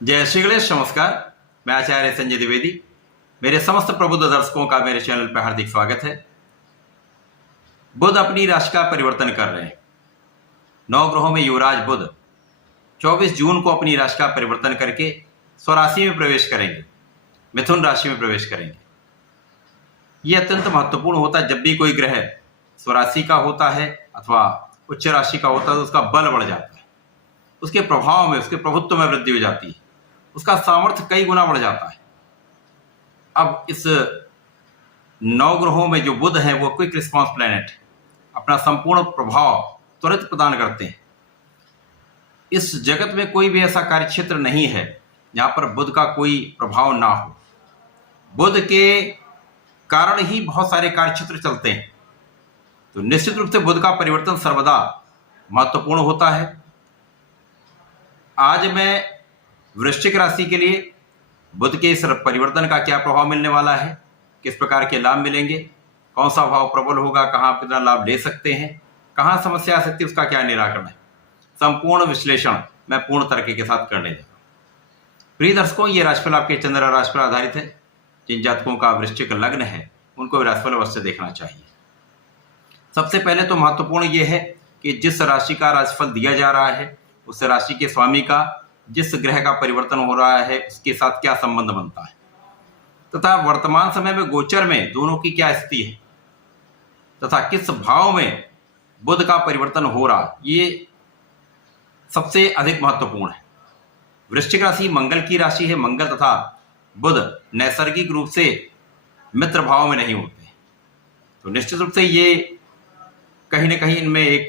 जय श्री गणेश। नमस्कार, मैं आचार्य संजय द्विवेदी। मेरे समस्त प्रबुद्ध दर्शकों का मेरे चैनल पर हार्दिक स्वागत है। बुध अपनी राशि का परिवर्तन कर रहे हैं। 9 ग्रहों में युवराज बुध 24 जून को अपनी राशि का परिवर्तन करके स्वराशि में प्रवेश करेंगे, मिथुन राशि में प्रवेश करेंगे। यह अत्यंत महत्वपूर्ण होता है। जब भी कोई ग्रह स्वराशि का होता है अथवा उच्च राशि का होता है तो उसका बल बढ़ जाता है, उसके प्रभाव में, उसके प्रभुत्व में वृद्धि हो जाती है, उसका सामर्थ्य कई गुना बढ़ जाता है। अब इस 9 ग्रहों में जो बुध है वो क्विक रिस्पांस प्लैनेट, अपना संपूर्ण प्रभाव त्वरित प्रदान करते हैं। इस जगत में कोई भी ऐसा कार्यक्षेत्र नहीं है जहां पर बुध का कोई प्रभाव ना हो। बुध के कारण ही बहुत सारे कार्यक्षेत्र चलते हैं। तो निश्चित रूप से बुध का परिवर्तन सर्वदा महत्वपूर्ण होता है। आज मैं वृश्चिक राशि के लिए बुध के इस परिवर्तन का क्या प्रभाव मिलने वाला है, किस प्रकार के लाभ मिलेंगे, कौन सा भाव प्रबल होगा, कहाँ कितना लाभ ले सकते हैं, कहाँ समस्या आ सकती है, उसका क्या निराकरण है, संपूर्ण विश्लेषण मैं पूर्ण तरीके के साथ करने जा रहा हूं। प्रिय दर्शकों, ये राशिफल आपके चंद्र राशि पर आधारित है। जिन जातकों का वृश्चिक लग्न है उनको राशिफल अवश्य देखना चाहिए। सबसे पहले तो महत्वपूर्ण ये है कि जिस राशि का राशिफल दिया जा रहा है उस राशि के स्वामी का जिस ग्रह का परिवर्तन हो रहा है उसके साथ क्या संबंध बनता है, तथा वर्तमान समय में गोचर में दोनों की क्या स्थिति है, तथा किस भाव में बुध का परिवर्तन हो रहा है, ये सबसे अधिक महत्वपूर्ण है। वृश्चिक राशि मंगल की राशि है। मंगल तथा बुध नैसर्गिक रूप से मित्र भाव में नहीं होते, तो निश्चित रूप से ये कहीं ना कहीं इनमें एक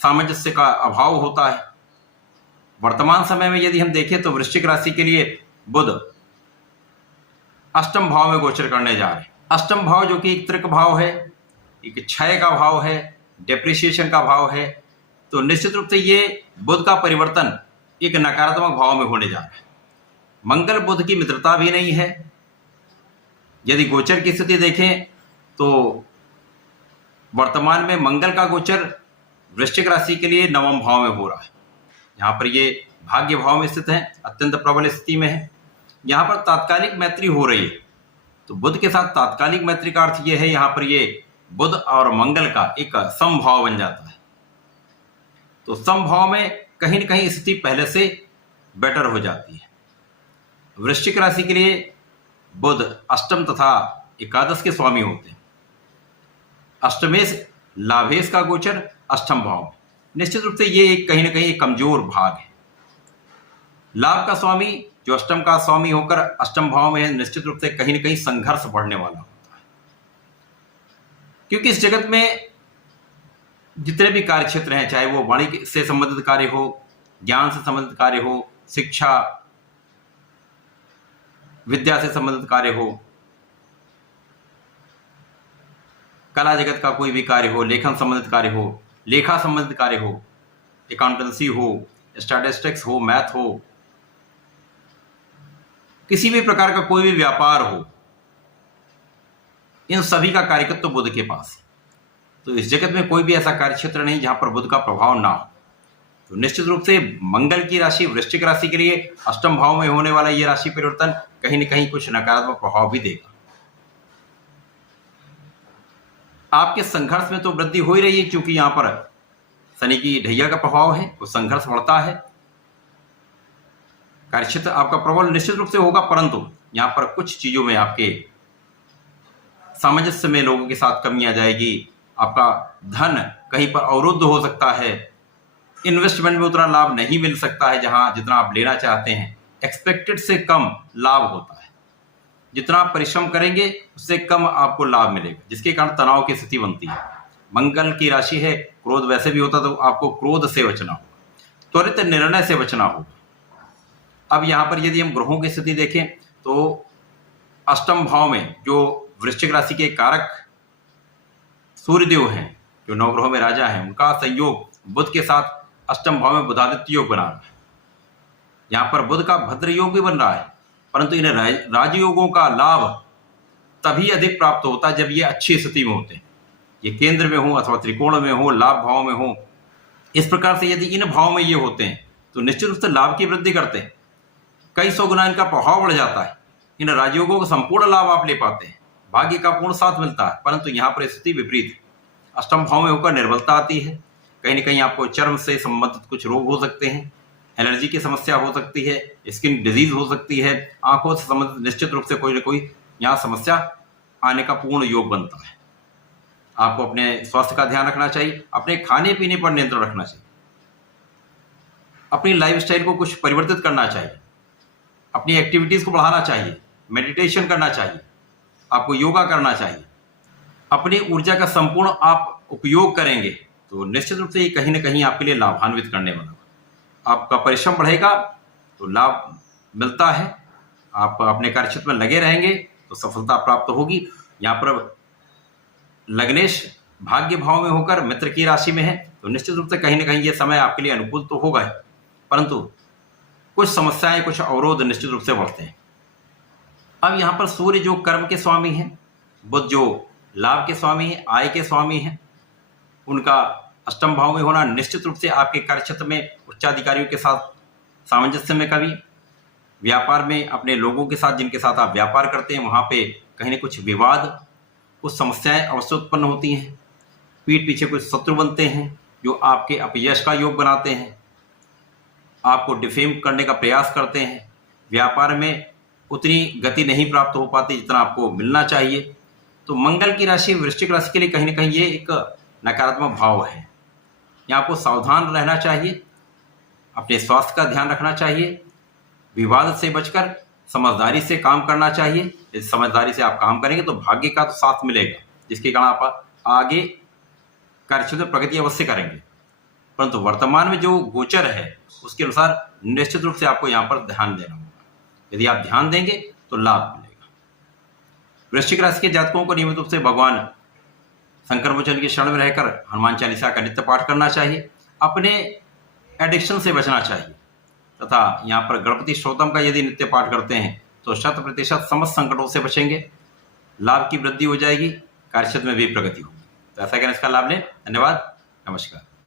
सामंजस्य का अभाव होता है। वर्तमान समय में यदि हम देखें तो वृश्चिक राशि के लिए बुध अष्टम भाव में गोचर करने जा रहे हैं। अष्टम भाव जो कि एक त्रिक भाव है, एक क्षय का भाव है, डेप्रिसिएशन का भाव है। तो निश्चित रूप से ये बुध का परिवर्तन एक नकारात्मक भाव में होने जा रहा है। मंगल बुध की मित्रता भी नहीं है। यदि गोचर की स्थिति देखें तो वर्तमान में मंगल का गोचर वृश्चिक राशि के लिए 9वें भाव में हो रहा है। यहाँ पर ये भाग्य भाव में स्थित है, अत्यंत प्रबल स्थिति में है। यहाँ पर तात्कालिक मैत्री हो रही है। तो बुध के साथ तात्कालिक मैत्री का अर्थ ये है, यहाँ पर ये बुध और मंगल का एक समभाव बन जाता है। तो समभाव में कहीं न कहीं स्थिति पहले से बेटर हो जाती है। वृश्चिक राशि के लिए बुध अष्टम तथा एकादश के स्वामी होते हैं। अष्टमेश लाभेश का गोचर अष्टम भाव में, निश्चित रूप से ये एक कहीं ना कहीं एक कमजोर भाग है। लाभ का स्वामी जो अष्टम का स्वामी होकर अष्टम भाव में है, निश्चित रूप से कहीं ना कहीं संघर्ष बढ़ने वाला होता है। क्योंकि इस जगत में जितने भी कार्य क्षेत्र हैं, चाहे वो वाणिज्य से संबंधित कार्य हो, ज्ञान से संबंधित कार्य हो, शिक्षा विद्या से संबंधित कार्य हो, कला जगत का कोई भी कार्य हो, लेखन संबंधित कार्य हो, लेखा संबंधित कार्य हो, अकाउंटेंसी हो, स्टैटिस्टिक्स हो, मैथ हो, किसी भी प्रकार का कोई भी व्यापार हो, इन सभी का कार्यकत्व तो बुध के पास है। तो इस जगत में कोई भी ऐसा कार्यक्षेत्र नहीं जहां पर बुध का प्रभाव ना हो। तो निश्चित रूप से मंगल की राशि वृश्चिक राशि के लिए अष्टम भाव में होने वाला यह राशि परिवर्तन कहीं न कहीं कुछ नकारात्मक प्रभाव भी देगा। आपके संघर्ष में तो वृद्धि हो ही रही है, क्योंकि यहां पर शनि की ढैया का प्रभाव है, तो संघर्ष बढ़ता है। कार्यक्षेत्र आपका प्रबल निश्चित रूप से होगा, परंतु यहां पर कुछ चीजों में आपके सामंजस्य में लोगों के साथ कमी आ जाएगी। आपका धन कहीं पर अवरुद्ध हो सकता है। इन्वेस्टमेंट में उतना लाभ नहीं मिल सकता है जहां जितना आप लेना चाहते हैं। एक्सपेक्टेड से कम लाभ होता है। जितना आप परिश्रम करेंगे उससे कम आपको लाभ मिलेगा, जिसके कारण तनाव की स्थिति बनती है। मंगल की राशि है, क्रोध वैसे भी होता तो आपको क्रोध से बचना होगा, त्वरित निर्णय से बचना होगा। अब यहाँ पर यदि हम ग्रहों की स्थिति देखें तो अष्टम भाव में जो वृश्चिक राशि के कारक सूर्यदेव हैं, जो 9 ग्रहों में राजा हैं, उनका संयोग बुध के साथ अष्टम भाव में बुधादित्य योग बना रहा है। यहाँ पर बुध का भद्र योग भी बन रहा है, परंतु इन राजयोगों का लाभ तभी अधिक प्राप्त होता है जब ये अच्छी स्थिति में होते हैं। ये केंद्र में हो अथवा त्रिकोण में हो, लाभ भाव में हो, इस प्रकार से यदि इन भाव में ये होते हैं तो निश्चित रूप से लाभ की वृद्धि करते हैं। कई सौ गुना इनका प्रभाव बढ़ जाता है। इन राजयोगों का संपूर्ण लाभ आप ले पाते हैं, भाग्य का पूर्ण साथ मिलता है। परंतु यहाँ पर स्थिति विपरीत है, अष्टम भाव में होकर निर्बलता आती है। कहीं न कहीं आपको चर्म से संबंधित कुछ रोग हो सकते हैं, एलर्जी की समस्या हो सकती है, स्किन डिजीज हो सकती है, आंखों से संबंधित निश्चित रूप से कोई न कोई यहाँ समस्या आने का पूर्ण योग बनता है। आपको अपने स्वास्थ्य का ध्यान रखना चाहिए, अपने खाने पीने पर नियंत्रण रखना चाहिए, अपनी लाइफस्टाइल को कुछ परिवर्तित करना चाहिए, अपनी एक्टिविटीज को बढ़ाना चाहिए, मेडिटेशन करना चाहिए, आपको योगा करना चाहिए। अपनी ऊर्जा का संपूर्ण आप उपयोग करेंगे तो निश्चित रूप से ये कहीं ना कहीं आपके लिए लाभान्वित करने वाला है। आपका परिश्रम बढ़ेगा तो लाभ मिलता है, आप अपने कार्यक्षेत्र में लगे रहेंगे तो सफलता प्राप्त होगी। यहाँ पर लग्नेश भाग्य भाव में होकर मित्र की राशि में है तो निश्चित रूप से कहीं ना कहीं ये समय आपके लिए अनुकूल तो होगा ही, परंतु कुछ समस्याएं, कुछ अवरोध निश्चित रूप से बढ़ते हैं। अब यहाँ पर सूर्य जो कर्म के स्वामी हैं, बुध जो लाभ के स्वामी है, आय के स्वामी है, उनका अष्टम भाव में होना निश्चित रूप से आपके कार्यक्षेत्र में उच्चाधिकारियों के साथ सामंजस्य में कभी, व्यापार में अपने लोगों के साथ जिनके साथ आप व्यापार करते हैं वहाँ पे कहीं न कुछ विवाद, कुछ समस्याएं अवश्य उत्पन्न होती हैं। पीठ पीछे कुछ शत्रु बनते हैं जो आपके अपयश का योग बनाते हैं, आपको डिफेम करने का प्रयास करते हैं। व्यापार में उतनी गति नहीं प्राप्त हो पाती जितना आपको मिलना चाहिए। तो मंगल की राशि वृश्चिक राशि के लिए कहीं ना कहीं ये एक नकारात्मक भाव है। यहाँ आपको सावधान रहना चाहिए, अपने स्वास्थ्य का ध्यान रखना चाहिए, विवाद से बचकर समझदारी से काम करना चाहिए। इस समझदारी से आप काम करेंगे तो भाग्य का तो साथ मिलेगा, जिसके कारण आप आगे कार्यक्षेत्र में प्रगति अवश्य करेंगे। परंतु वर्तमान में जो गोचर है उसके अनुसार निश्चित रूप से आपको यहाँ पर ध्यान देना होगा। यदि आप ध्यान देंगे तो लाभ मिलेगा। वृश्चिक राशि के जातकों को नियमित रूप से भगवान शंकर मोचन की शरण में रहकर हनुमान चालीसा का नित्य पाठ करना चाहिए, अपने एडिक्शन से बचना चाहिए तथा यहाँ पर गणपति स्तोत्रम का यदि नित्य पाठ करते हैं तो 100% समस्त संकटों से बचेंगे, लाभ की वृद्धि हो जाएगी, कार्यक्षेत्र में भी प्रगति होगी। तो ऐसा करके इसका लाभ लें। धन्यवाद, नमस्कार।